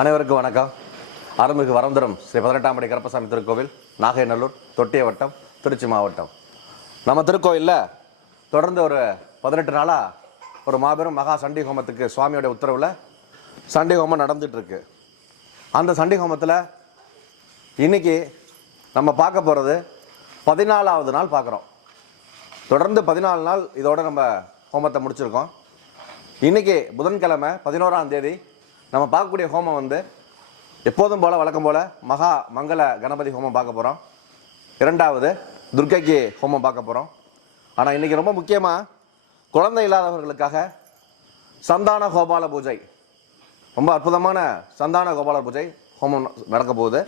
அனைவருக்கும் வணக்கம். அருள்மிகு வரந்தரம் ஸ்ரீ 18ஆம் படி கருப்பசாமி திருக்கோவில், நாகைநல்லூர், தொட்டிய வட்டம், திருச்சி மாவட்டம். நம்ம திருக்கோயிலில் தொடர்ந்து ஒரு 18 நாளாக ஒரு மாபெரும் மகா சண்டி ஹோமத்துக்கு சுவாமியோட உத்தரவில் சண்டி ஹோமம் நடந்துகிட்ருக்கு. அந்த சண்டி ஹோமத்தில் இன்றைக்கி நம்ம பார்க்க போகிறது 14வது நாள் பார்க்குறோம். தொடர்ந்து 14 நாள் இதோட நம்ம ஹோமத்தை முடிச்சிருக்கோம். இன்றைக்கி புதன்கிழமை 11ஆம் தேதி நம்ம பார்க்கக்கூடிய ஹோமம் எப்போதும் போல் வழக்கம் போல் மகா மங்கள கணபதி ஹோமம் பார்க்க போகிறோம். இரண்டாவது துர்க்கைக்கு ஹோமம் பார்க்க போகிறோம். ஆனால் இன்றைக்கி ரொம்ப முக்கியமாக குழந்தை இல்லாதவர்களுக்காக சந்தான கோபால பூஜை, ரொம்ப அற்புதமான சந்தான கோபால பூஜை ஹோமம் நடக்க போகுது.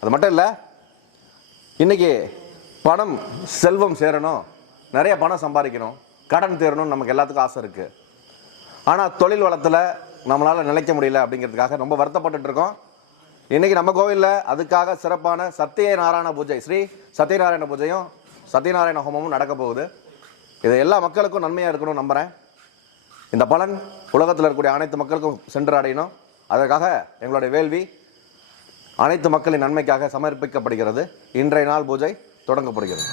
அது மட்டும் இல்லை, இன்றைக்கி பணம் செல்வம் சேரணும், நிறைய பணம் சம்பாதிக்கணும், கடன் தீரணும்னு நமக்கு எல்லாத்துக்கும் ஆசை இருக்குது. ஆனால் தொழில் வளத்தில் நம்மளால் நிலைக்க முடியல அப்படிங்கிறதுக்காக ரொம்ப வருத்தப்பட்டு இருக்கோம். இன்றைக்கி நம்ம கோவிலில் அதுக்காக சிறப்பான சத்யநாராயண பூஜை, ஸ்ரீ சத்யநாராயண பூஜையும் சத்யநாராயண ஹோமமும் நடக்க போகுது. இது எல்லா மக்களுக்கும் நன்மையாக இருக்கணும்னு நம்புகிறேன். இந்த பலன் உலகத்தில் இருக்கக்கூடிய அனைத்து மக்களுக்கும் சென்று அடையணும். அதற்காக எங்களுடைய வேள்வி அனைத்து மக்களின் நன்மைக்காக சமர்ப்பிக்கப்படுகிறது. இன்றைய நாள் பூஜை தொடங்கப்படுகிறது.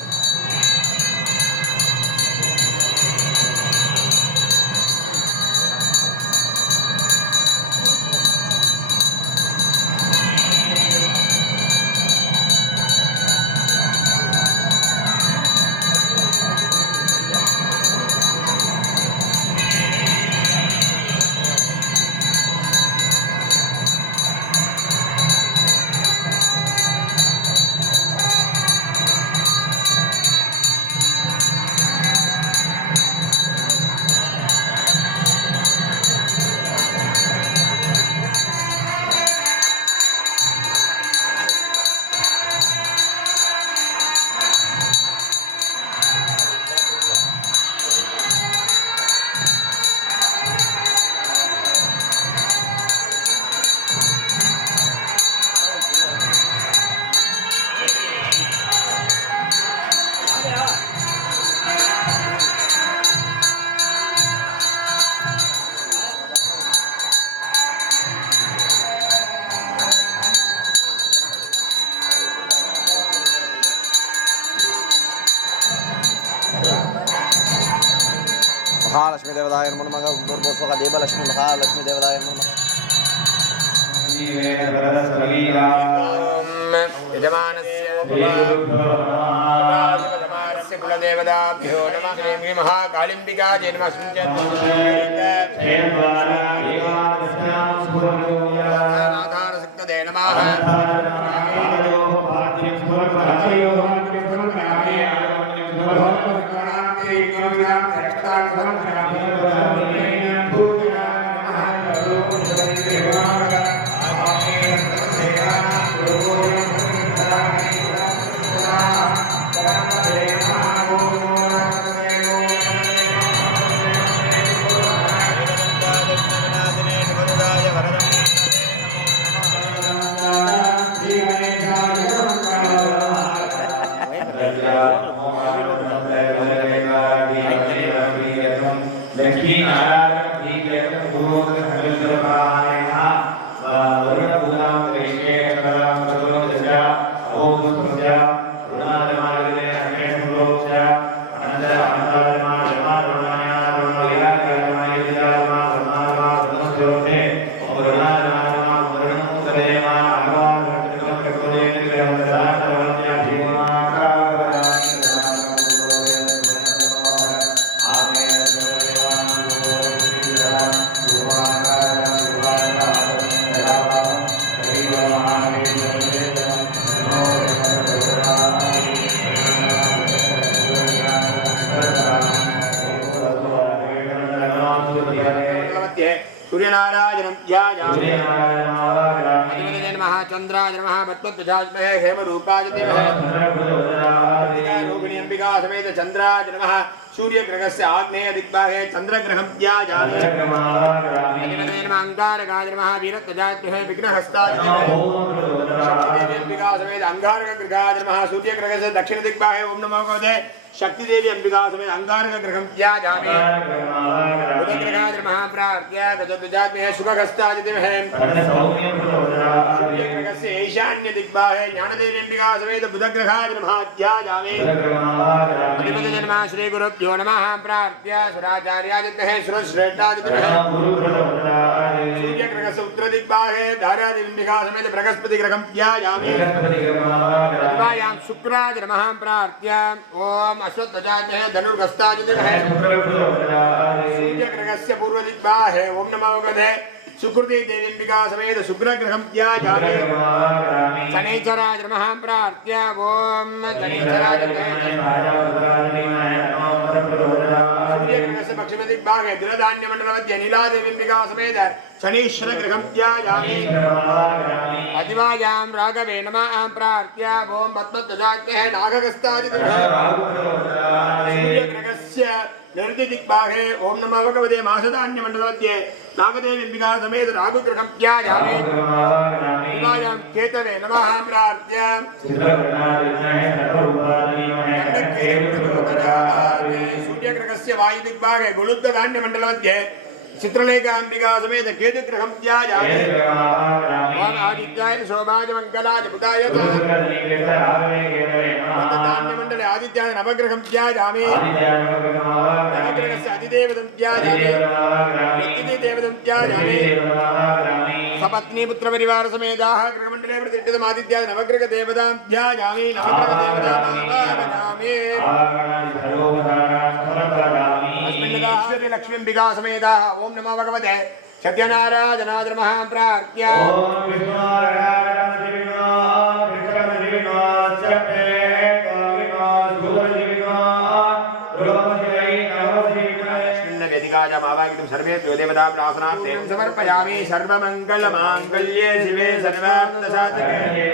महालक्ष्मी देवताय नमो नमः. दुर्गोस्वका देवलक्ष्मी महालक्ष्मी देवताय नमो नमः. यजमानस्य कुलदेवताभ्यो नमः. श्री महाकालिम्बिकायै नमः. मातारशक्तये नमः. सूर्यनारायणं ध्यायामि. नमः. चन्द्राय नमः. बत्वत्वजास्महे हेमरूपाय धीमहि. रोहिणी अंबिका समेत चन्द्राय नमः. सूर्यग्रहस्य आग्नेय दिग्भागे चन्द्रग्रहं ध्यायामि. नमः. अंगारकाय नमः. वीरत्वजास्महे विघ्नहस्ताय धीमहि. अंबिका समेत अंगारकग्रहाय नमः. सूर्यग्रहस्य दक्षिण दिग्भागे ओम नमो भगवते शक्ति देवी अंबिका समेत अंगारक ग्रहं ध्यायामि. बुधग्रहाय नमः. प्रार्थ्य गजद्वय मस्तुजात्महे शुभहस्तादिमहे सूर्यग्रहस्य ईशान्य दिग्भागे ज्ञानदेवीम्बिका समेत बुधग्रहाय नमः ध्यायामि अधिपतिजन्मः श्री गुरुभ्यो नमः प्रार्थ्य सुराचार्यादित्महे सुरश्रेष्ठादित्महे सूर्यग्रहस्य उत्तर दिग्भागे धारादेवीम्बिका समेत बृहस्पति ग्रहं ध्यायामि दिवायां शुक्राय नमः प्रार्थ्य ओम अश्वत्थजात्महे धनुर्गस्तादित्महे सूर्यग्रहस्य पूर्व दिग्भागे ओम नमो भगवते सुकृति देवीम्बिका समेत शुक्रग्रहं ध्यायामि शनैश्चराय नमः प्रार्थ्य ओम शनैश्चराय सूर्यग्रहस्य पश्चिम दिग्भागे दिनधान्यमण्डलमध्ये नीलादेवीम्बिका समेत शनैश्चरग्रहं ध्यायामि अधिवायां राघवे नमः प्रार्थ्य ओम पद्मध्वजात्महे नागगस्तादित्महे सूर्यग्रहस्य नैऋत्य दिग्भागे ओम नमो भगवते मासधान्यमण्डलमध्ये नागदेवीम्बिका समेत राहुग्रहं ध्यायामि दिवायां केतवे नमः प्रार्थ्य सूर्यग्रहस्य वायु दिग्भागे गुलुद्धधान्यमण्डलमध्ये चित्रलेखाम्बिका समेत केतुग्रहं ध्यायामि ओम आदित्याय शोभाय मंगलाय बुधाय धान्यमण्डले आदित्याय नवग्रहं ध्यायामि नवग्रहस्य अधिदेवतं ध्यायामि प्रतिदेवतं ध्यायामि सपत्नी पुत्र परिवार समेताः ग्रहमण्डले प्रतिष्ठितम् आदित्याय नवग्रह देवतां ध्यायामि नवग्रह देवतां आवाहयामि अस्मिन् लक्ष्मीम्बिका समेताः ओम नमो भगवते सत्यनारायणाय नमः प्रार्थ्य आवाहितुं सर्वेभ्यो देवताभ्यो आसनार्थे समर्पयामि सर्वमङ्गलमाङ्गल्ये शिवे सर्वार्थसाधके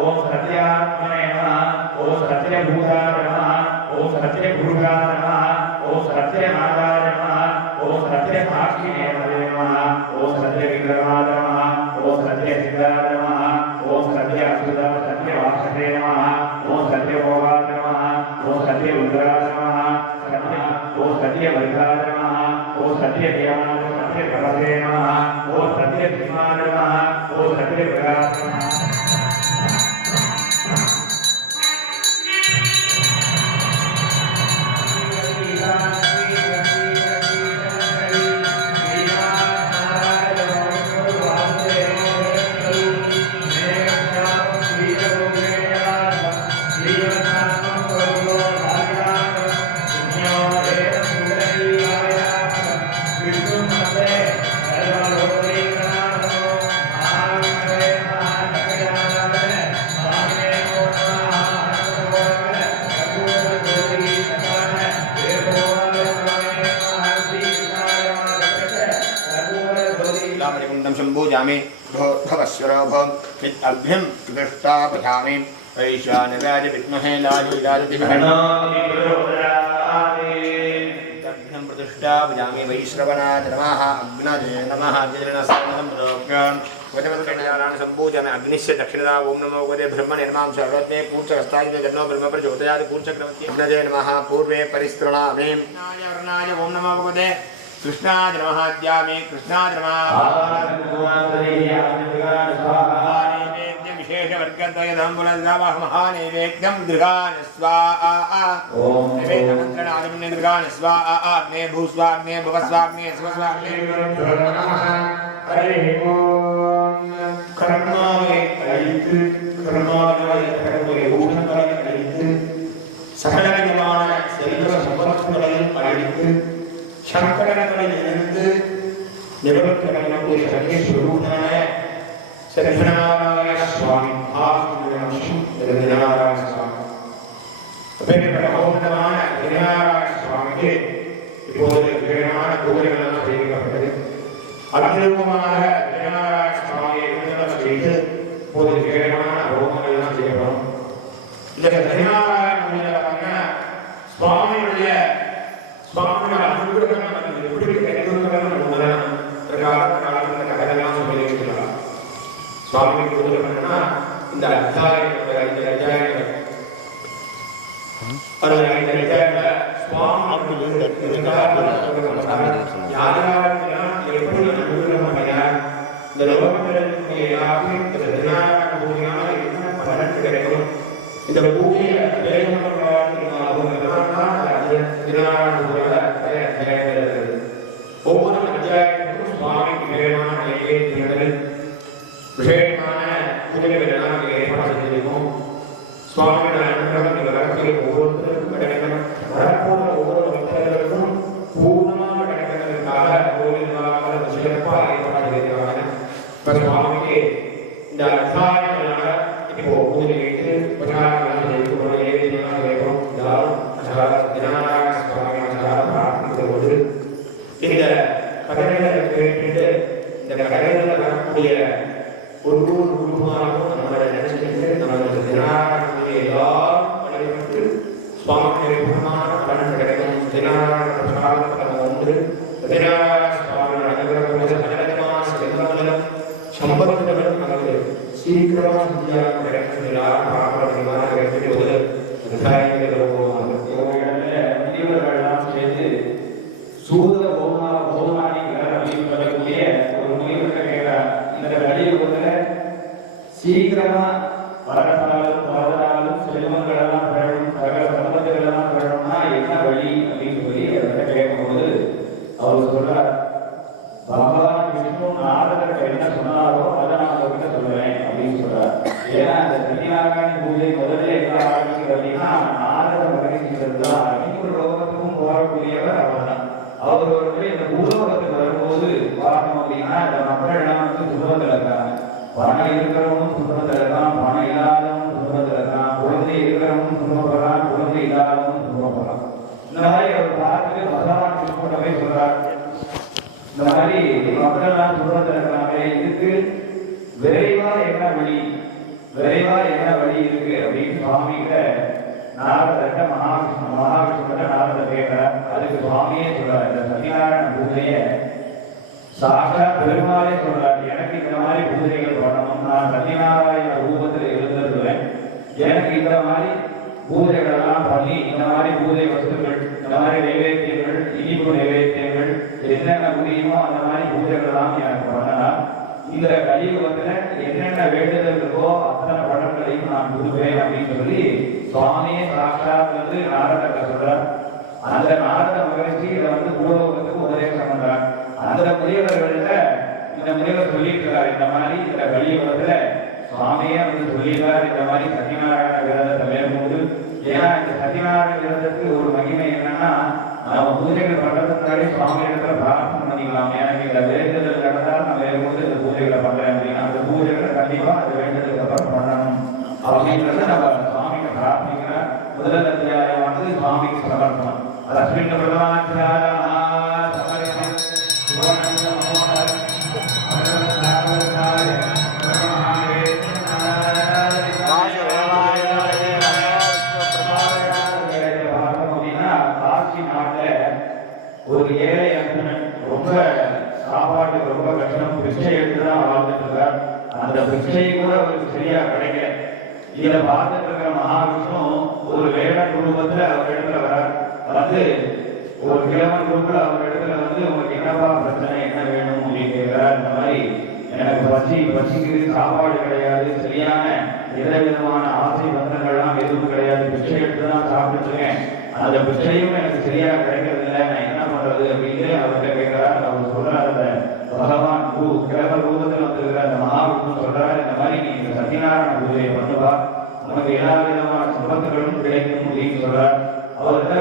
ओम सत्यात्मने नमः ओम सत्यभूताय नमः ओम सत्यभूताय नमः ओम सत्यनारायणाय नमः ओम सत्यसाक्षिणे नमः ओम सत्यविग्रहाय नमः ओम सत्यसिद्धाय नमः ओम सत्याच्युताय सत्यवासुदेवाय नमः ओम सत्यभोगाय नमः ओम सत्यरुद्राय नमः ओम सत्यवैद्याय नमः ओम सत्यदेवाय नमः सत्यप्रभवे नमः ओम सत्यधीमाय नमः ओम सत्यप्रकाशाय नमः शंभुजामि भवस्वरूपं अभ्यं कृष्टा पठामि ऐशानराज विद्महे लालीराज धीमहि अभ्यं प्रतिष्ठा पठामि वैश्रवणाय नमः अग्नये नमः जलनसनं प्रोक्तं वदवदकल्याणां शंभुजामि अग्निस्य दक्षिणदा ओम नमो भगवते ब्रह्मनिर्मां सर्वज्ञे पूर्चकस्ताय जन्नो ब्रह्म प्रचोदयात् पूर्चक्रमस्य अग्नये नमः पूर्वे परिस्त्रणामि नारायणाय ओम नमो भगवते कृष्णाय नमः ध्यामि कृष्णाय नमः विशेषवर्गद्वयदाम्बुलद्गावः महानैवेद्यं दृगान स्वाहा ओम नैवेद्यमन्त्रणादिमन्ये दृगान स्वाहा अग्ने भूस्वाग्ने भवस्वाग्ने स्वस्वाग्ने हरि ओम कर्मावे अयित् कर्मावे कर्मवे भूषणकाय अयित् सकलविधமான செல்வ சம்பத்துகளையும் அழித்து शंकरनगरनिर्मित निरवकरणको सत्यस्वरूपाय सत्यनारायण स्वामी नारायण स्वामी अपेक्षमान नारायण स्वामी के இப்போது விரைவான கோவில்களாக செய்யப்பட்டது அற்புதமாக நாராயண சுவாமியை விருந்தம் செய்து இப்போது விரைவான ஹோமங்கள் எல்லாம் செய்யப்படும் இந்த சத்யநாராயண சுவாமியுடைய स्वामी अनुग्रह எப்படி கிடைக்கும்ங்கறது நம்மளதான் காலத்துல கதையெல்லாம் சொல்லி வச்சிருக்காங்க स्वामी अनुग्रह பண்ணா இந்த அத்தியாயங்கள் இந்த அத்தியாயங்கள் அந்த அத்தியாயத்துல स्वामी யாரெல்லாம் எப்படி சுவாமிக்கு இந்த அசாயங்களாக இப்போ பூஜை வைத்து உபச்சாரங்களாக செய்து ஒரு ஏரியாக வைக்கிறோம். எல்லாரும் தினநாராயண சுவாமியாக பிரார்த்திப்பது இந்த கதைகளை கேட்டு இந்த கதைகளில் வரக்கூடிய ஒரு குடும்பமாகவும் நம்மளை நினைச்சுட்டு நம்மளுக்கு தினநாராயண பூஜை எல்லாரும் வழிபட்டு சுவாமிக்கு பூர்ணமான பலன் கிடைக்கும். தினநாராயண பிரசாதம் பலம் ஒன்று. தினநாராயண சுவாமி அனுகிரகம் சகலமான செல்வங்களும் சம்பந்தங்களும் நமக்கு சீக்கிரமாக சித்தியாக கிடைக்கும். எல்லாரும் பாரம்பரியமான கிடைக்கிற ஒரு முதியவர்கள்லாம் சேர்ந்து சூத பௌமானி அப்படின்னு சொல்லக்கூடிய ஒரு முனிவர்கள் கேட்கிறார். இந்த கலியுகத்துல சீக்கிரமா வளர்ந்தாலும் செல்வங்கள் எல்லாம் பெறணும், சகல சம்பந்தங்கள் எல்லாம் பெறணும்னா என்ன வழி அப்படின்னு சொல்லி அவர்கிட்ட கேட்கும்போது அவர் சொல்றார், பகவான் விஷ்ணு நாரதர்கிட்ட என்ன சொன்னாரோ அதை நான் அவர்கிட்ட சொல்றேன் அப்படின்னு சொல்றார். ஏன்னா இந்த சன்னியாகாணி பூஜை முதல்ல என்ன ஆரம்பிக்கிறது அப்படின்னா நாரத மகரிஷிதான் இன்னொரு லோகத்துக்கும் போகக்கூடியவர் அவர் தான். அவர் வந்து இந்த பூலோகத்துக்கு வரும்போது பார்த்தோம் அப்படின்னா இந்த மக்கள் எல்லாம் வந்து சுத்தத்தில் இருக்காங்க. பணம் இருக்கிறவனும் சுத்தத்தில் இருக்கான், பணம் இல்லாதவனும் சுத்தத்தில் இருக்கான், குழந்தை இருக்கிறவனும் சுத்தப்படுறான், குழந்தை இல்லாதவனும் சுத்தப்படுறான். இந்த மாதிரி அவர் பார்த்துட்டு பகவான் விஷ்ணுவை சொல்றார், இந்த மாதிரி மக்கள் எல்லாம் சுத்தத்தில் இருக்காங்க, இதுக்கு விரைவா என்ன வழி இருக்கு அப்படின்னு சுவாமிகிட்ட நாரதர்கிட்ட மகாவிஷ்ணுகிட்ட நாரதர் கேட்கிறார். அதுக்கு சுவாமியே சொல்றார், இந்த சத்யநாராயண பூஜைய சாகா பெருமாளே சொல்றார், எனக்கு இந்த மாதிரி பூஜைகள் பண்ணணும், நான் சத்யநாராயண ரூபத்தில் இருந்திருக்கிறேன், எனக்கு இந்த மாதிரி பூஜைகள் எல்லாம் பண்ணி இந்த மாதிரி பூஜை வஸ்துக்கள், இந்த மாதிரி நைவேத்தியங்கள், இனிப்பு நைவேத்தியங்கள் என்னென்ன முடியுமோ அந்த மாதிரி பூஜைகள் எல்லாம் எனக்கு பண்ணலாம். இந்த கலியுகத்துல என்னென்ன வேண்டுதல் இருக்கோ அத்தனை பழங்களையும் நான் கொடுப்பேன் அப்படின்னு சொல்லி சுவாமியே சாட்சாத் வந்து நாரதர்கிட்ட சொல்றார். அந்த நாரத மகரிஷி இதை வந்து பூலோகத்துக்கு உபதேசம் பண்றார். அந்த முனிவர்கள்ட்ட இந்த முனிவர் சொல்லியிருக்கிறார், இந்த மாதிரி இந்த கலியுகத்துல சுவாமியே வந்து சொல்லியிருக்கார், இந்த மாதிரி சத்யநாராயண விரதத்தை மேற்கொண்டு. ஏன்னா இந்த சத்யநாராயண விரதத்துக்கு ஒரு மகிமை என்னன்னா, நம்ம பூஜைகள் பண்றதுக்கு முன்னாடி சுவாமி இடத்துல பிரார்த்தனை பண்ணிக்கலாம். எனக்கு இந்த வேண்டுதல் நடந்தால் நான் மேற்கொண்டு இந்த பூஜைகளை பண்றேன் அப்படின்னா அந்த பூஜைகளை கண்டிப்பா அந்த வேண்டுதலுக்கு அப்புறம் பண்ணணும் அப்படின்றத நம்ம சுவாமிக்கு பிரார்த்திக்கிறேன். முதல் அத்தியாயம் வந்து சுவாமிக்கு சமர்ப்பணம். அஸ்மின் ஒரு ஏழை அந்தணன் ரொம்ப சாப்பாட்டுக்கு ரொம்ப கஷ்டம், பிச்சை எடுத்துதான் வாழ்ந்துட்டு இருக்கார். அந்த பிச்சை கூட அவருக்கு சரியா கிடைக்கல. இதை பார்த்துட்டு இருக்கிற மகாவிஷ்ணு ஒரு வேடன் குடும்பத்துல அவர் இடத்துல வரார். வந்து ஒரு கிழவன் குடும்பத்துல அவர் இடத்துல வந்து உங்களுக்கு என்னப்பா பிரச்சனை, என்ன வேணும் அப்படின்னு கேட்கிறார். இந்த மாதிரி எனக்கு பசிக்குது, சாப்பாடு கிடையாது, சரியான எந்த விதமான ஆசை பந்தங்கள்லாம் எதுவும் கிடையாது, பிச்சை எடுத்துதான் சாப்பிட்டு இருக்கேன், அந்த பிச்சையும் எனக்கு சரியா கிடைக்கிறது இல்லை, நான் என்ன பண்றது அப்படின்னு அவர்கிட்ட கேட்கிறார். அவர் சொல்றாரு, அந்த பகவான் கிழவர் ரூபத்தில் வந்திருக்கிற அந்த மகாவிஷ்ணு சொல்றாரு, இந்த மாதிரி நீ இந்த சத்யநாராயண பூஜையை பண்ணுவா, உனக்கு எல்லா விதமான சம்பத்துகளும் கிடைக்கும் அப்படின்னு சொல்றார். அவர்கிட்ட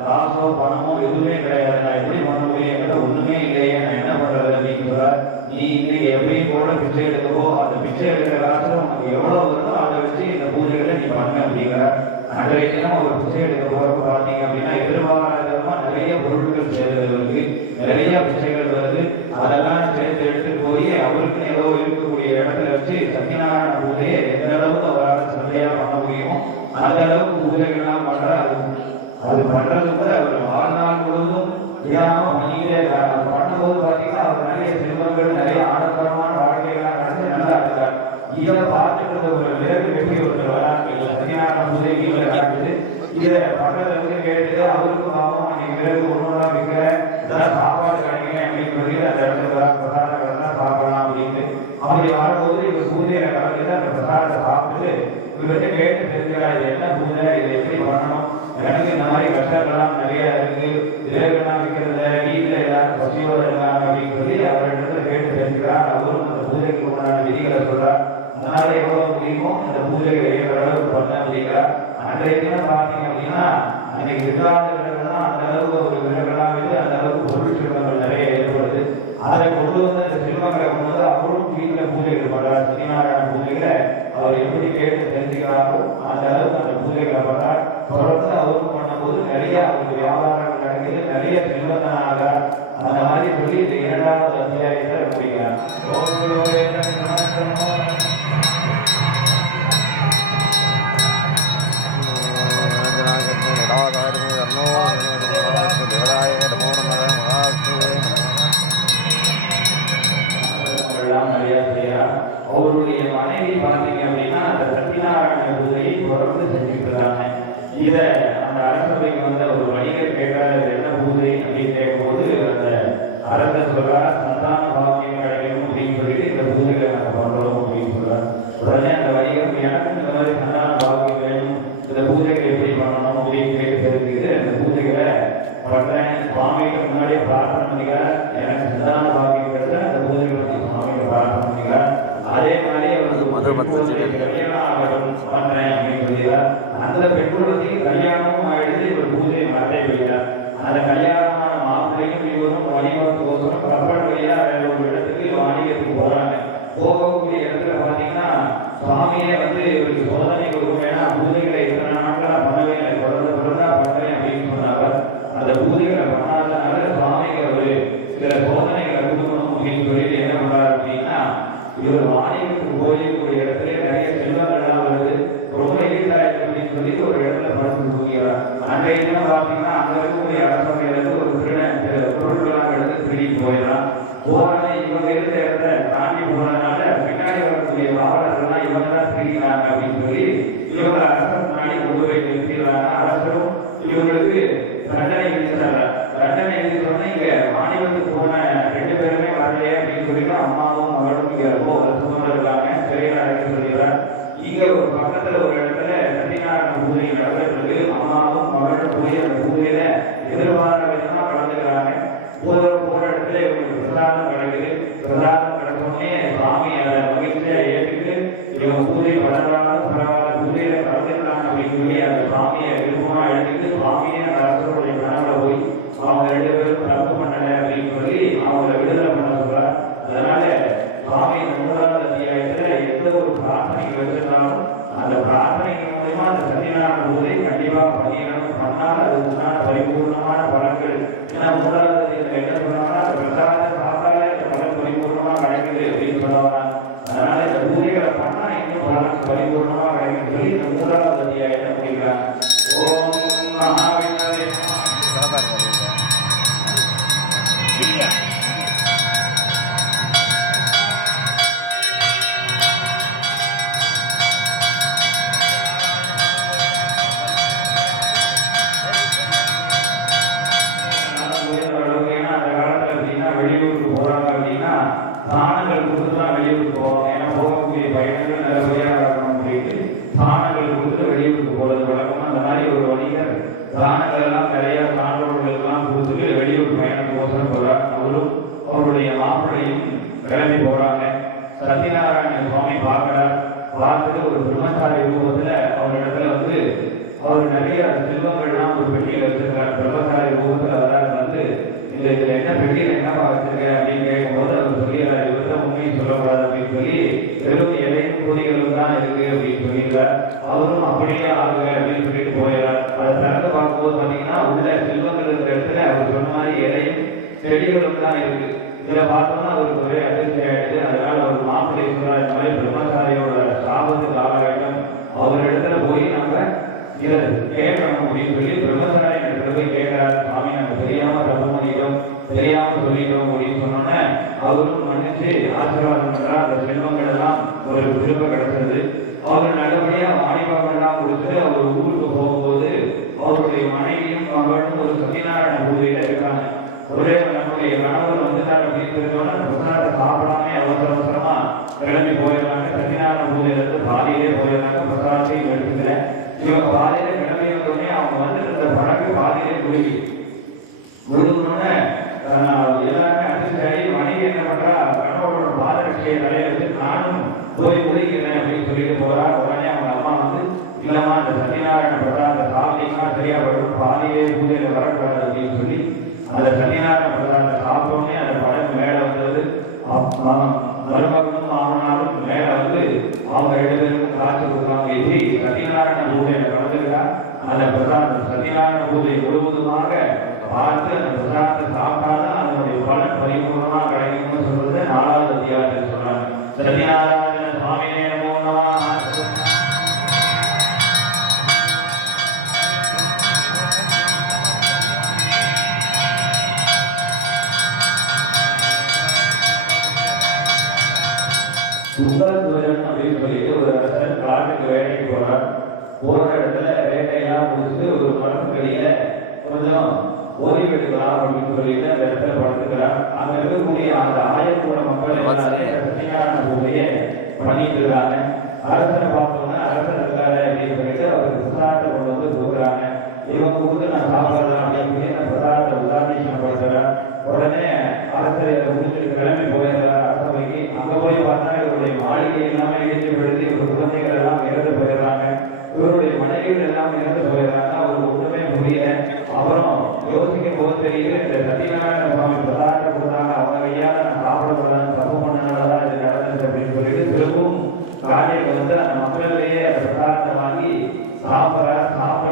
காசோ பணமோ எதுவுமே கிடையாது, நான் எப்படி பண்ண முடியும், என்கிட்ட ஒண்ணுமே இல்லையே, நான் என்ன பண்றது அப்படின்னு சொல்றார். நீ இன்னைக்கு எப்படியும் கூட பிச்சை எடுக்கவோ, அந்த பிச்சை எடுக்கிற காசு உனக்கு எவ்வளவு வருதோ அதை வச்சு இந்த பூஜைகளை நீ பண்ண அப்படிங்கிறார். அன்றைய தினம் ஒரு பிச்சை எடுக்க போறப்ப பார்த்தீங்க அப்படின்னா எதிர்பாராத விதமா நிறைய பொருட்கள் சேர்ந்தது இருக்கு, நிறைய பிச்சைகள் வருது. அதெல்லாம் சேர்த்து எடுத்துட்டு போய் அவருக்கு ஏதோ இருக்கக்கூடிய இடத்துல வச்சு சத்யநாராயண பூஜையை எந்த அளவுக்கு அவரால் சிறந்தையா பண்ண முடியுமோ அந்த அளவுக்கு பூஜைகள்லாம் பண்றாரு. அது பண்றது கூட அவர் வாழ்நாள் முழுவதும் விடாம பண்ணிக்கிட்டே இருக்காரு. அது பண்ணும்போது பார்த்தீங்கன்னா அவர் நிறைய செல்வங்கள், நிறைய ஆடம்பரமான வாழ்க்கைகள்லாம் நடந்து நல்லா இருக்கார். இதை பார்த்துட்டு ஒரு விரைவு வெற்றி ஒருத்தர் வராங்க சத்யநாராயண பூஜைக்கு காட்டுது. இதை பக்கத்துல இருந்து கேட்டு அவருக்கு பாவம் அன்னைக்கு விரைவு ஒன்னொன்னா வைக்கிற இதெல்லாம் சாப்பாடு கிடைக்கல அப்படின்னு சொல்லி அந்த இடத்துல பிரசாதங்கள்லாம் சாப்பிடலாம் அப்படின்னு அப்படி வரும்போது இவர் பூஜையில கலந்துட்டு அந்த பிரசாதத்தை சாப்பிட்டு இவர்கிட்ட கேட்டு தெரிஞ்சுக்கலாம், இது என்ன பூஜை, இதை எப்படி பண்ணணும், எனக்கு இந்த மாதிரி கஷ்டங்கள்லாம் நிறைய இருக்கு, விரைவுலாம் வைக்கிறத வீட்டுல எல்லாரும் பசியோட இருக்காங்க அப்படின்னு சொல்லி அவர் இடத்துல கேட்டு தெரிஞ்சுக்கிறார். அவரும் அந்த பூஜைக்கு உண்டான விதிகளை சொல்றார். முன்னாலே எவ்வளவு முடியுமோ அந்த பூஜைகளை அளவுக்கு பண்ண அப்படிங்கிறார். அன்றைய தினம் பார்த்தீங்க அப்படின்னா அன்னைக்கு விழாதுகள்லாம் அந்த அளவுக்கு ஒரு விலகெல்லாம் வைத்து அந்த அளவுக்கு பொருள் செல்வங்கள் நிறைய ஏற்படுது. அதை கொண்டு வந்து அந்த செல்வங்களை கொண்டு வந்து அவரும் வீட்டில் பூஜைகள் பண்றார். சத்யநாராயண பூஜைகளை அவர் எப்படி கேட்டு தெரிஞ்சுக்கிறாரோ அந்த அளவுக்கு அந்த பூஜைகளை பண்றார். தொடர்ந்து அவரும் பண்ணும்போது நிறைய அவருக்கு வியாபாரங்கள் நடக்குது, நிறைய செல்வந்தனாக அந்த மாதிரி சொல்லி இந்த 2வது அத்தியாயத்தை முடிக்கிறார். அவருடைய மனைவி பார்த்தீங்க அப்படின்னா அந்த சத்யநாராயண பூஜையை தொடர்ந்து செஞ்சுட்டு இருக்காங்க. இத அந்த அரசவைக்கு வந்து ஒரு வணிகர் கேட்காத என்ன பூஜை அப்படின்னு கேட்கும்போது அந்த அரசர் சொல்றார், சந்தான பாக்கியம் கிடைக்கணும் அப்படின்னு சொல்லிட்டு இந்த பூஜைகளை நாங்கள் பண்றோம் அப்படின்னு சொல்றாரு. உடனே அந்த வணிகர் எனக்கு இந்த மாதிரி சந்தான பாக்கியம் வேணும், இந்த பூஜைகளை எப்படி பண்ணணும் அப்படின்னு கேட்டு தெரிஞ்சுக்கிட்டு அந்த பூஜைகளை பண்றேன். சுவாமிக்கு முன்னாடியே பிரார்த்தனை பண்ணிக்கிறார், எனக்கு சந்தான பாக்கியம் கிடைச்சா அந்த பூஜைகளை பற்றி சுவாமிக்கு பிரார்த்தனை பண்ணிக்கிறார். அதே மாதிரி கல்யாணம் ஆகட்டும் பண்றேன் அப்படின்னு சொல்லிடுறார். அந்த பெண்களுக்கு கல்யாணமும் ஆயிடுச்சு, ஒரு பூஜை நடத்தி வைக்கிறார். அந்த கல்யாணமான மாப்பிள்ளையும் இவரும் வணிகத்துக்கோசரம் கப்பல் வழியா வேற ஒரு இடத்துக்கு வாணிகத்துக்கு போறாங்க. போகக்கூடிய இடத்துல பாத்தீங்கன்னா சுவாமியே வந்து இவருக்கு சோதனை கொடுக்கும். ஏன்னா பூஜைகளை இத்தனை நாட்களா பண்ணவே இல்லை, தொடர்ந்து பண்றேன் அப்படின்னு சொன்னாங்க. அந்த பூஜைகளை பண்ணாதனால சுவாமிக்கு ஒரு சில சோதனைகளை கொடுக்கணும் அப்படின்னு சொல்லிட்டு என்ன பண்றாரு அப்படின்னா, இவர் வாணிகத்துக்கு போயிருக்கூடிய இடத்துல நிறைய செல்வங்கள்லாம் வருது, ரொம்ப எளிதாயிருக்கு அப்படின்னு சொல்லி ஒரு இடத்துல படுத்து தூக்கிறார். அன்றைய தினம் பார்த்தீங்கன்னா அங்க இருக்கக்கூடிய அரசவையிலிருந்து ஒரு பொருட்களாக எடுத்து திருடி போயிடலாம். போராட இவங்க இருந்த இடத்த தாண்டி போனதுனால பின்னாடி வரக்கூடிய காவலர்கள்லாம் இவங்க தான் திருடினாங்க அப்படின்னு சொல்லி இவங்க அரசர் முன்னாடி கொண்டு போய் நிறுத்திடுறாங்க. அரசரும் இவங்களுக்கு தண்டனை விதிச்சாங்க. தண்டனை விதிச்சோன்னா இங்க வாணிபத்துக்கு போன 2 பேருமே வரலையே அப்படின்னு சொல்லிட்டு அம்மாவும் மகளும் இங்க ரொம்ப வருத்தமா இருக்காங்க. சிறையில் அடைக்க சொல்லிடுறார். இங்க ஒரு பக்கத்துல ஒரு இடத்துல சத்யநாராயண பூஜை நடக்கிறது. அம்மாவும் மகளும் போய் அந்த பூஜையில எதிர்பாராத விதமா கலந்துக்கிறாங்க. போற இடத்துல இவங்களுக்கு பிரசாதம் கிடைக்குது. பிரசாதம் கிடைச்சோடனே சுவாமி அதை மகிழ்ச்சியா ஏற்றுட்டு இவங்க பூஜை பரவாயில்ல பரவாயில்ல பூஜையில கலந்துக்கிறாங்க அப்படின்னு சொல்லி அந்த சுவாமியை விருப்பமா எடுத்துட்டு சுவாமியை அந்த அரசருடைய கனவுல போய் அவங்க 2 பேரும் தப்பு பண்ணல அப்படின்னு சொல்லி அவங்களை விடுதலை பண்ண சொல்றார். அதனால சுவாமி 3வது அத்தியாயத்துல எந்த ஒரு பிரார்த்தனை வச்சிருந்தாலும் அந்த பிரார்த்தனைக்கு மூலமா அந்த சத்யநாராயண பூஜை கண்டிப்பா பண்ணிடணும். பண்ணால் அது உண்டான பரிபூர்ணமான பலன்கள். ஏன்னா 3வது அத்தியாயத்துல என்ன சொன்னாங்கன்னா பிரசாதத்தை சாப்பிட்டாலே இந்த பலன் பரிபூர்ணமா கிடைக்குது அப்படின்னு சொல்லுவாங்க. அதனால இந்த பூஜைகளை பண்ணா இன்னும் பலன் பரிபூர்ணமா கிடைக்கும் சொல்லி இந்த 3வது அத்தியாயத்தை முடிக்கிறாங்க. ஓம் மகாவிஷ்ணவே வெளியூருக்கு போறாங்க அப்படின்னா தானங்கள் கொடுத்துதான் வெளியூருக்கு போவாங்க. ஏன்னா போகக்கூடிய பயணங்கள் நல்லபடியாக இருக்கணும் அப்படின்ட்டு தானங்கள் கொடுத்து வெளியூருக்கு போறது வழக்கம். அந்த மாதிரி ஒரு வணிகர் தானங்கள் எல்லாம் நிறைய சான்றோர்கள் எல்லாம் கொடுத்துட்டு வெளியூர் பயணம் போசனம் போறார். அவரும் அவருடைய மாப்பிள்ளையும் கிளம்பி போறாங்க. சத்யநாராயண சுவாமி பார்க்கிறார். பார்த்துட்டு ஒரு பிரம்மச்சாரி ரூபத்துல அவரிடத்துல வந்து அவர் நிறைய செல்வங்கள்லாம் ஒரு பெட்டியில் வச்சிருக்கார். பிரம்மச்சாரி ரூபத்துல வராது வந்து இதுல என்ன பெட்டியில் என்னப்பா வச்சிருக்கேன் அப்படின்னு கேட்கும்போது அவர் சொல்லிடுறார், இவர்தான் உண்மையை சொல்லக்கூடாது அப்படின்னு சொல்லி வெறும் இலையும் பொதிகளும் தான் இருக்கு அப்படின்னு சொல்லிடுறார். அவரும் அப்படியே ஆகுங்க அப்படின்னு சொல்லிட்டு போயிடுறார். அதை திறந்து பார்க்கும்போது பார்த்தீங்கன்னா உள்ள செல்வங்கள் இருக்கிற இடத்துல அவர் சொன்ன மாதிரி இலையும் செடிகளும் தான் இருக்கு. இதை பார்த்தோம்னா அவருக்கு ஒரே அதிர்ச்சி ஆயிடுது. அதனால அவர் மாப்பிள்ளை சொல்றார், இந்த மாதிரி பிரம்மச்சாரியோட சாபத்துக்கு ஆளாயிடும், அவர் இடத்துல போய் நம்ம இதை கேட்கணும் அப்படின்னு சொல்லி பிரம்மச்சாரி இடத்துல போய் கேட்கிறார். சுவாமி நம்ம தெரியாம தப்பு பண்ணிட்டோம், தெரியாம சொல்லிட்டோம் அப்படின்னு சொன்னோன்னே அவரும் மன்னிச்சு ஆசீர்வாதம் பண்றா. அந்த செல்வங்கள் எல்லாம் ஒரு திரும்ப கிடைச்சது. அவர் நல்லபடியா வாணிபங்கள்லாம் கொடுத்துட்டு அவர் ஊருக்கு போகும்போது அவருடைய மனைவியும் மகளும் ஒரு சத்யநாராயண பூஜையில இருக்காங்க. ஒரே நம்முடைய கணவர் வந்துட்டார் அப்படின்னு தெரிஞ்சோன்னா பிரசாதத்தை சாப்பிடாம அவசர அவசரமா கிளம்பி போயிடுறாங்க. சத்யநாராயண பூஜையில இருந்து பாதியிலே போயிடுறாங்க. பிரசாதத்தையும் எடுத்துக்கல. இவங்க பாதியில கிளம்பி வந்தோடனே அவங்க வந்து இந்த பழக்கு பாதியிலே முழுகணும்னு எல்லாருமே அதிர்ச்சி. மனைவி என்ன பண்றா, கணவரோட பாதரட்சியை தலையை வச்சு நானும் போய் உதவிக்கிறேன் அப்படின்னு சொல்லிட்டு போறா. உடனே அவங்க அம்மா வந்து இல்லம்மா இந்த சத்யநாராயண பிரசாதத்தை சாப்பிட்டீங்கன்னா சரியா வரும், பாதியிலே பூஜையில வரக்கூடாது அப்படின்னு சொல்லி அந்த சத்யநாராயண பிரசாதத்தை சாப்பிட்டோடனே அந்த படம் மேல வந்து மருமகனும் மாமனாரும் மேல வந்து அவங்க 2 பேருக்கும் காட்சி கொடுக்காம ஏற்றி சத்யநாராயண பூஜையில கலந்துருக்கா. அந்த பிரசாதம் சத்யநாராயண பூஜை முழுவதுமாக பார்த்து அந்த பிரசாதத்தை சாப்பிட்டாதான் அதனுடைய பலன் பரிபூர்ணமா கிடைக்கும்னு சொல்றது 4வது அத்தியாயத்தில் சொல்றாங்க. சத்யநாராயண சுவாமியே நமோ நமः. சுந்தரதுவரன் அப்படின்னு சொல்லிட்டு ஒரு அரசன் காட்டுக்கு வேலைக்கு போறார். போற இடத்துல வேலையெல்லாம் முடிச்சுட்டு ஒரு மரத்துக்கடியில கொஞ்சம் ஓய்வு எடுக்கலாம் அப்படின்னு சொல்லிட்டு அந்த இடத்துல படுத்துக்கிறார். அங்க இருக்கக்கூடிய அந்த ஆயக்கூட மக்கள் எல்லாமே சத்யநாராயண பூஜையை பண்ணிட்டு இருக்காங்க. அரசனை பார்த்தோம்னா அரசன் இருக்காரு அப்படின்னு சொல்லிட்டு அவருக்கு பிரசாதத்தை கொண்டு வந்து கொடுக்குறாங்க. இவங்க கொடுத்து நான் சாப்பிடலாம் அப்படின்னு சொல்லி அந்த பிரசாதத்தை உதாரணப்படுத்துறார். உடனே அரசர் முடிச்சுட்டு கிளம்பி போயிடுறார் அரசவைக்கு. அங்க போய் பார்த்தா இவருடைய மாளிகை எல்லாமே இடிச்சு விழுந்து இவருடைய குழந்தைகள் எல்லாம் இறந்து போயிடுறாங்க. இவருடைய மனைவிகள் எல்லாம் இறந்து போயிடுறாங்க. அவருக்கு ஒன்றுமே புரியல. அப்புறம் யோசிக்கும் போது தெரியுது இந்த சத்யநாராயண சுவாமி பிரசாதத்தை கொடுத்தாங்க, அவங்க கையால நான் சாப்பிடக்கூடாது, தப்பு பண்ணனாலதான் இது நடந்தது அப்படின்னு சொல்லிட்டு திரும்பவும் காலையில வந்து அந்த மக்களிலேயே அந்த பிரசாதத்தை வாங்கி சாப்பிட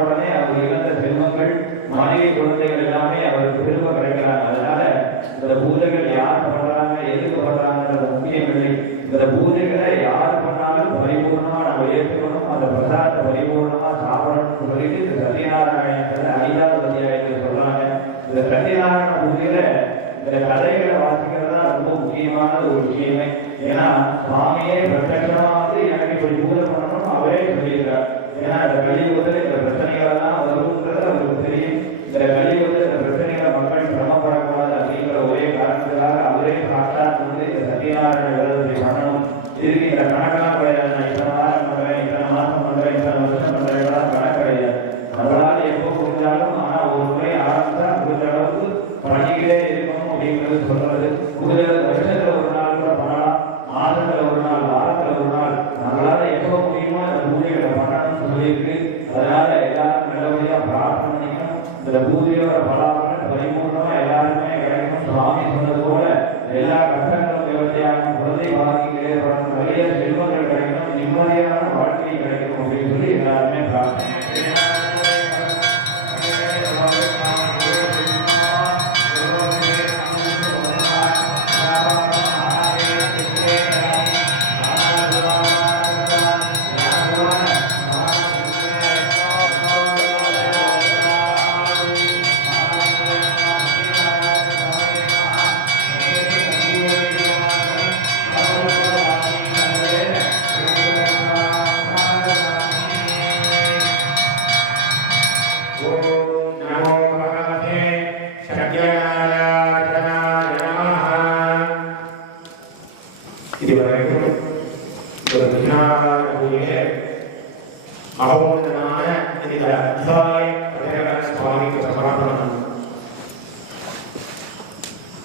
உடனே அவர் இழந்த செல்வங்கள் மனைவி குழந்தைகள் எல்லாமே அவருக்கு திரும்ப கிடைக்கிறாங்க. அதனால இந்த பூஜைகள் யார் பண்றாங்க எதுக்கு பண்றாங்கன்றது முக்கியம் இல்லை. இந்த பூஜைகளை யார் பண்ணாலும் பரிபூர்ணமா நம்ம ஏற்றுக்கணும், அந்த பிரசாதத்தை பரிபூர்ணமா சாப்பிடணும்னு சொல்லிட்டு இந்த சத்யநாராயணத்துல 5வது அத்தியாயத்தில் சொல்றாங்க. இந்த சத்யநாராயண பூஜையில இந்த கதைகளை வாசிக்கிறது தான் ரொம்ப முக்கியமான ஒரு விஷயமே. ஏன்னா சுவாமியே பிரத்யட்சமா வந்து எனக்கு இப்படி பூஜை பண்ணணும் அவரே சொல்லியிருக்கார். ஏன்னா இந்த கலியுகத்துல இந்த பிரச்சனைகள் எல்லாம் வரும்ன்றது அவருக்கு தெரியும். இந்த கலியுகத்துல இந்த பிரச்சனைகளை மக்கள் சிரமப்படக்கூடாது அப்படிங்கிற ஒரே காரணத்துக்காக அவரே சாட்சாத் வந்து இந்த சத்யநாராயண விரதத்தை பண்ணணும். இதுக்கு இந்த கணக்கெல்லாம் கிடையாது. நான் இத்தனை வாரம் பண்றேன், இத்தனை மாசம் பண்றேன், இத்தனை வருஷம் பண்றேன், கணக்கு கிடையாது. நம்மளால எப்போ புரிஞ்சாலும் ஆனா ஒரு முறை ஆரம்பிச்சா முடிஞ்ச அளவுக்கு பண்ணிக்கிட்டே இருக்கணும் அப்படிங்கிறது சொல்றது. வருஷத்துல ஒரு நாள் கூட பண்ணலாம், மாதத்துல ஒரு நாள், வாரத்துல ஒரு நாள், நம்மளால எப்போ முடியுமோ அந்த பூஜைகளை பண்ணணும்னு சொல்லியிருக்கு. அதனால எல்லாரும் நல்லபடியா பிரார்த்தனை பண்ணிக்கணும். இந்த பூஜையோட பலாபலன் பரிபூர்ணமா எல்லாருமே கிடைக்கும். சுவாமி சொன்னது போல எல்லா கஷ்டங்களும் விவசாயம், குழந்தை பாதிக்கு ஏற்படணும், நிறைய செல்வங்கள் கிடைக்கணும், நிம்மதியான வாழ்க்கை கிடைக்கணும் அப்படின்னு சொல்லி எல்லாருமே பிரார்த்தனை.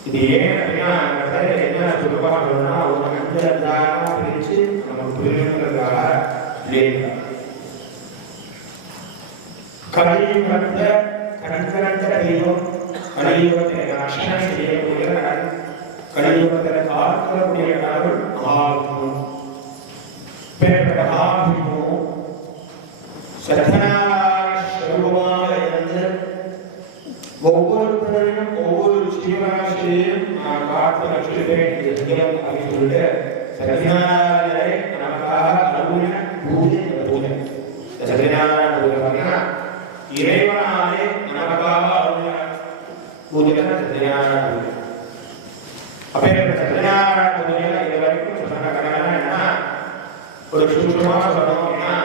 இது ஏன் அப்படின்னா என்ன சொல்லுவாங்கன்னா ஒரு 5 அத்தியாயமா பிரிச்சு நமக்கு புரியணுங்கிறதுக்காக கலியுகத்த கண்கரந்த தெய்வம், கலியுகத்தை ரட்சணை செய்யக்கூடிய கலியுகத்தை காக்கக்கூடிய கடவுள் மகாவிஷ்ணு. பேர்பட்ட மகாவிஷ்ணு சத்யநாராயண ஸ்வரூபமாக இருந்து ஒவ்வொருத்தரையும் ஒவ்வொரு ஜீவராசியையும் நான் காத்து ரட்சிப்பேன் அப்படின்னு சொல்லிட்டு சத்யநாராயணரை நமக்காக அருளின பூஜை. பூஜை சத்யநாராயண பூஜை பார்த்தீங்கன்னா இறைவனாலே நமக்காக அருளின பூஜை சத்யநாராயண பூஜை. அப்பேற்பட்ட சத்யநாராயண பூஜையில இது வரைக்கும் சொன்ன கணக்கெல்லாம் என்னன்னா ஒரு சூட்சமாக சொல்லணும் அப்படின்னா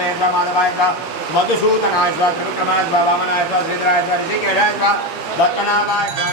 विष्णवे स्वा माधवाय स्वा मधुसूदनाय स्वा त्रिविक्रमाय स्वा वामनाय स्वा श्रीधराय स्वा ऋषिकेशाय स्वा दत्तनाभाय स्वा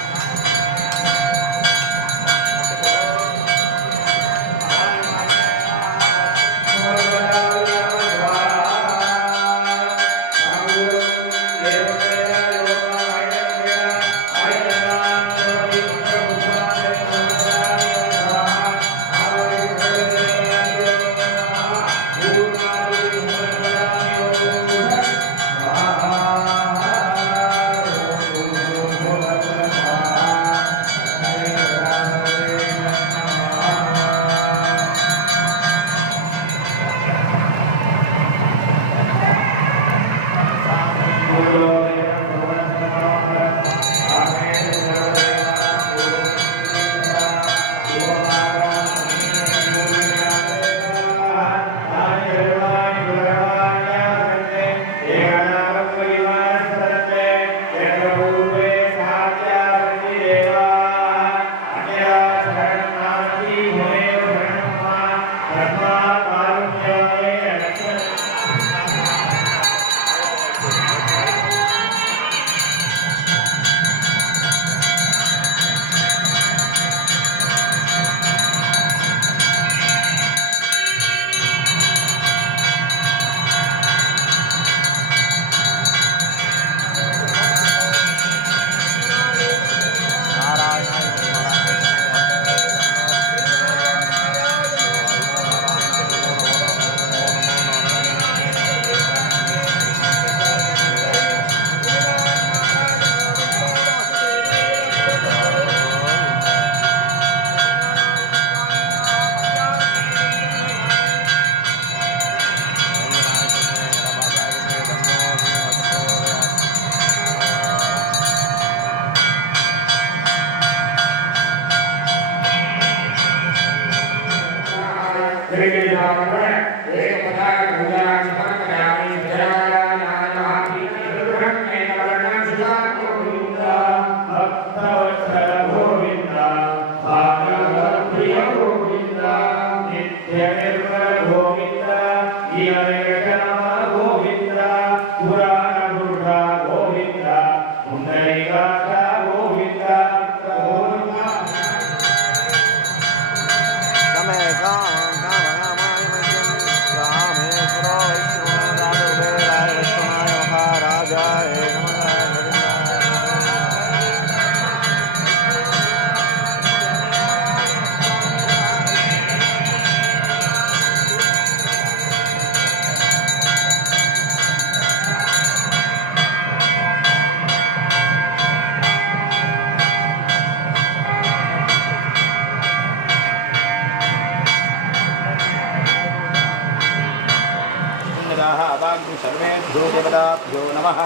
सर्वेभ्यो देवताभ्यो नमः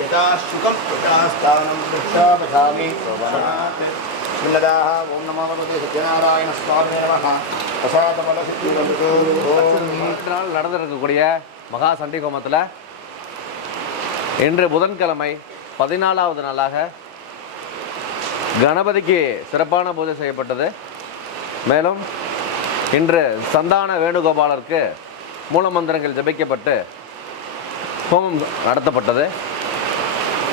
यथा शुकं तथा स्थानं दृष्ट्वा पठामि श्रीनदाः ओं नमो भगवते सत्यनारायण स्वामिने नमः प्रसादफलसिद्धिवन्तु நாள் நடந்திருக்கக்கூடிய மகா சண்டி ஹோமத்தில் இன்று புதன்கிழமை 14வது நாளாக கணபதிக்கு சிறப்பான பூஜை செய்யப்பட்டது. மேலும் இன்று சந்தான வேணுகோபாலருக்கு மூலமந்திரங்கள் ஜபிக்கப்பட்டு ஹோமம் நடத்தப்பட்டது.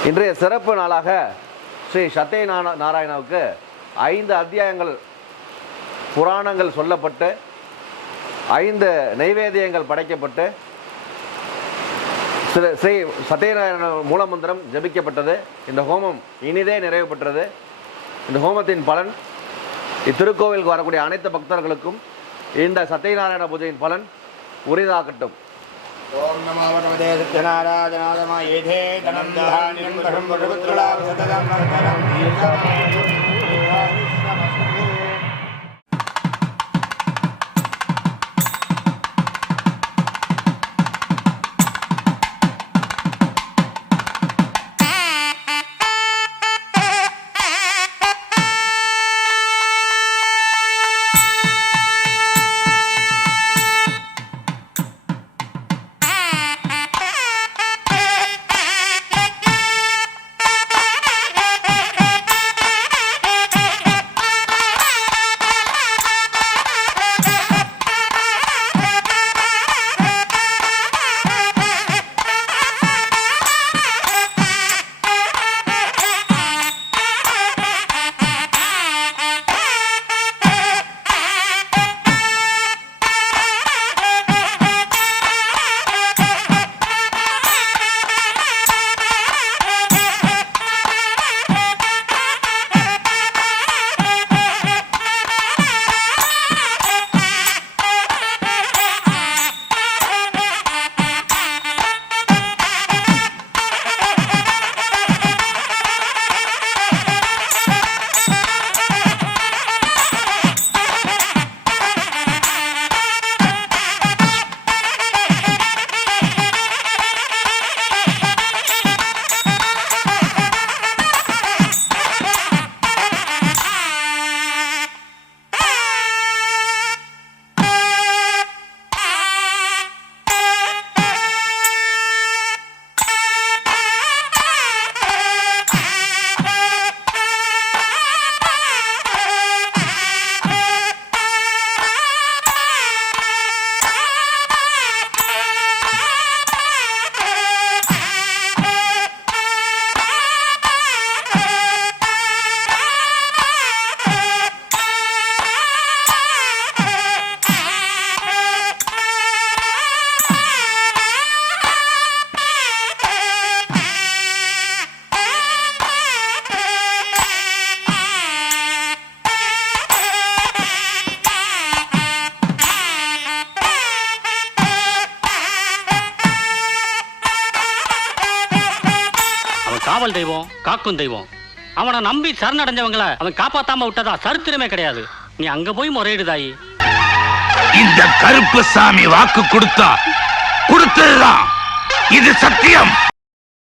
இன்றைய சிறப்பு நாளாக ஸ்ரீ சத்ய நாராயணாவுக்கு 5 அத்தியாயங்கள் புராணங்கள் சொல்லப்பட்டு 5 நைவேத்தியங்கள் படைக்கப்பட்டு ஸ்ரீ சத்யநாராயண மூலமந்திரம் ஜபிக்கப்பட்டது. இந்த ஹோமம் இனிதே நிறைவு பெற்றது. இந்த ஹோமத்தின் பலன் இத்திருக்கோவிலுக்கு வரக்கூடிய அனைத்து பக்தர்களுக்கும் இந்த சத்யநாராயண பூஜையின் பலன் உரிதாகட்டும். ओम नमो भगवते सत्यनारायणाय येधे धनं धान्यं परं वटपुत्रलाभ सततं नरकरं दीर्घमायुः தெய்வம் காக்கும் தெய்வம். அவனை நம்பி சரணடைஞ்சவங்களை அவன் காப்பாத்தாம விட்டதா சரித்திரமே கிடையாது. நீ அங்க போய் முறையிடுதாயி. இந்த கருப்பு சாமி வாக்கு கொடுத்தா கொடுத்ததுதான். இது சத்தியம்.